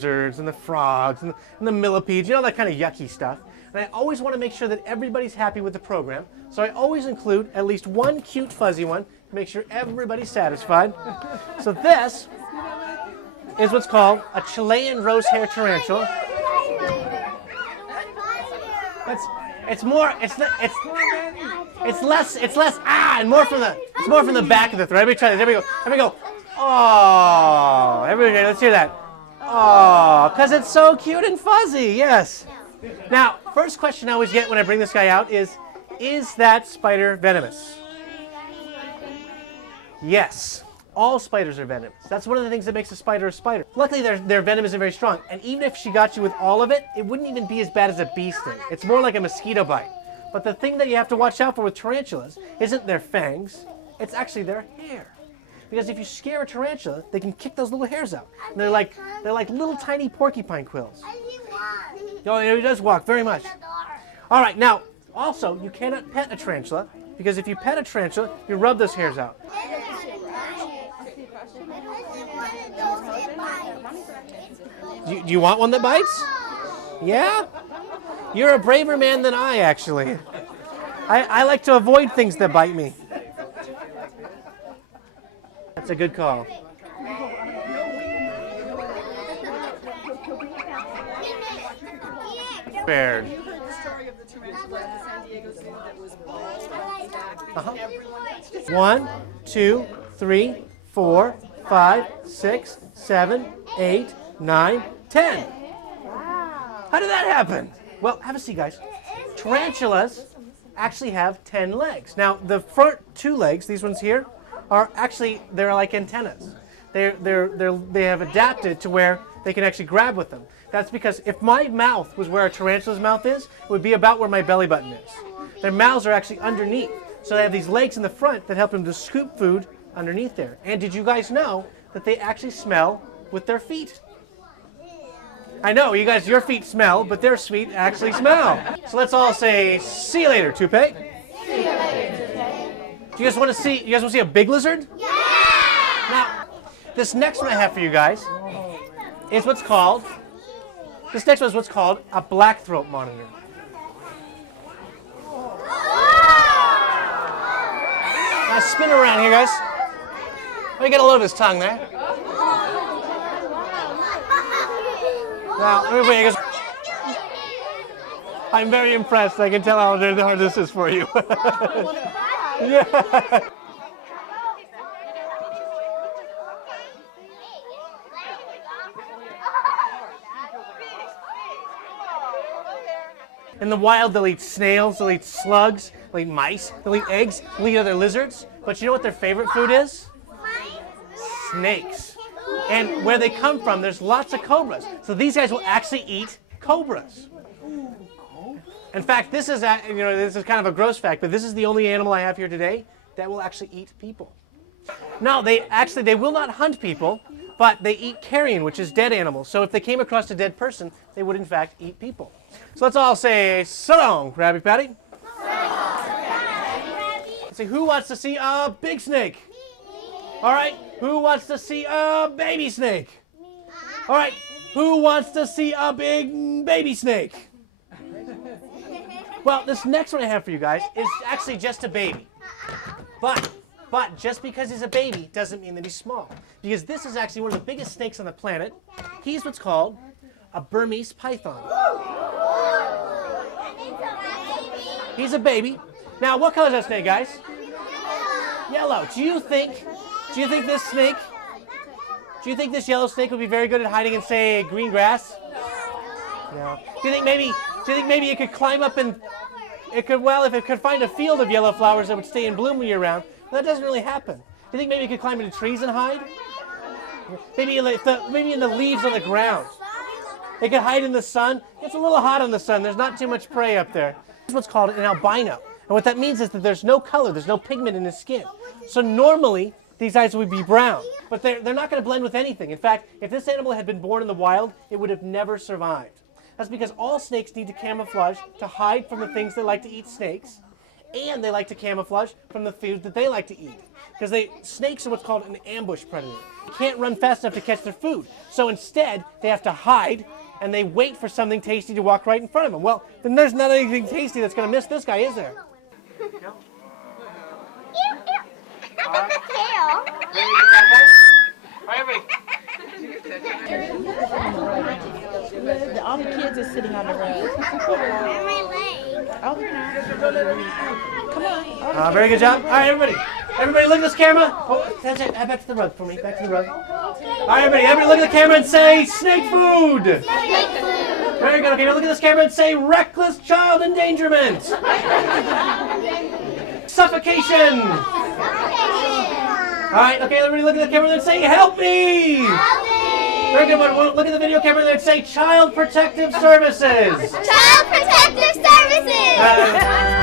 lizards and the frogs and the millipedes, you know, that kind of yucky stuff. And I always want to make sure that everybody's happy with the program. So I always include at least one cute fuzzy one to make sure everybody's satisfied. So this is what's called a Chilean rosehair tarantula. It's less and more from the back of the throat. Let me try this. There we go. There we go. Oh, everybody, let's hear that. Oh, because it's so cute and fuzzy. Yes. Now, first question I always get when I bring this guy out is that spider venomous? Yes. All spiders are venomous. That's one of the things that makes a spider a spider. Luckily, their venom isn't very strong. And even if she got you with all of it, it wouldn't even be as bad as a bee sting. It's more like a mosquito bite. But the thing that you have to watch out for with tarantulas isn't their fangs. It's actually their hair. Because if you scare a tarantula, they can kick those little hairs out. And they're like little tiny porcupine quills. Oh, he does walk very much. All right, now, also, you cannot pet a tarantula, because if you pet a tarantula, you rub those hairs out. Do you want one that bites? Yeah? You're a braver man than I, actually. I like to avoid things that bite me. That's a good call. Spared. Uh-huh. 1, 2, 3, 4, 5, 6, 7, 8, 9, 10. How did that happen? Well, have a seat, guys. Tarantulas actually have 10 legs. Now, the front 2 legs, these ones here, they're like antennas. They have adapted to where they can actually grab with them. That's because if my mouth was where a tarantula's mouth is, it would be about where my belly button is. Their mouths are actually underneath. So they have these legs in the front that help them to scoop food underneath there. And did you guys know that they actually smell with their feet? I know, you guys, your feet smell, but their feet actually smell. So let's all say, see you later, Toupee. See you later, Toupee. Do you guys want to see a big lizard? Yeah! Now, this next one I have for you guys is what's called a black-throat monitor. Now spin around here, guys. Let me get a load of his tongue there. Now, everybody goes, I'm very impressed. I can tell how hard this is for you. Yeah. In the wild, they'll eat snails, they'll eat slugs, they'll eat mice, they'll eat eggs, they'll eat other lizards. But you know what their favorite food is? Snakes. And where they come from, there's lots of cobras. So these guys will actually eat cobras. In fact, this is kind of a gross fact, but this is the only animal I have here today that will actually eat people. No, they will not hunt people, but they eat carrion, which is dead animals. So if they came across a dead person, they would in fact eat people. So let's all say, so long, Krabby Patty. Let's see, who wants to see a big snake? All right, who wants to see a baby snake? All right, who wants to see a big baby snake? Well, this next one I have for you guys is actually just a baby. But just because he's a baby doesn't mean that he's small. Because this is actually one of the biggest snakes on the planet. He's what's called a Burmese python. He's a baby. Now, what color is that snake, guys? Yellow. Do you think this yellow snake would be very good at hiding in, say, green grass? No. Do you think maybe it could climb up and if it could find a field of yellow flowers that would stay in bloom year round? Well, that doesn't really happen. Do you think maybe it could climb into trees and hide? Maybe in the leaves on the ground. It could hide in the sun. It's a little hot in the sun. There's not too much prey up there. This is what's called an albino. And what that means is that there's no color, there's no pigment in his skin. So normally, these guys would be brown, but they're not going to blend with anything. In fact, if this animal had been born in the wild, it would have never survived. That's because all snakes need to camouflage to hide from the things that like to eat snakes, and they like to camouflage from the food that they like to eat. because snakes are what's called an ambush predator. They can't run fast enough to catch their food. So instead, they have to hide, and they wait for something tasty to walk right in front of them. Well, then there's not anything tasty that's going to miss this guy, is there? No? I got the tail. All the kids are sitting on the rug. And my leg. Oh, come on. Very good job. All right, everybody. Everybody look at this camera. Oh, that's it. Back to the rug for me. Back to the rug. All right, everybody look at the camera and say snake food. Snake food. Very good. Okay, now look at this camera and say reckless child endangerment. Suffocation. All right, okay, everybody look at the camera and say help me. Help me. Very good. Look at the video camera and say Child Protective Services. Child Protective Services.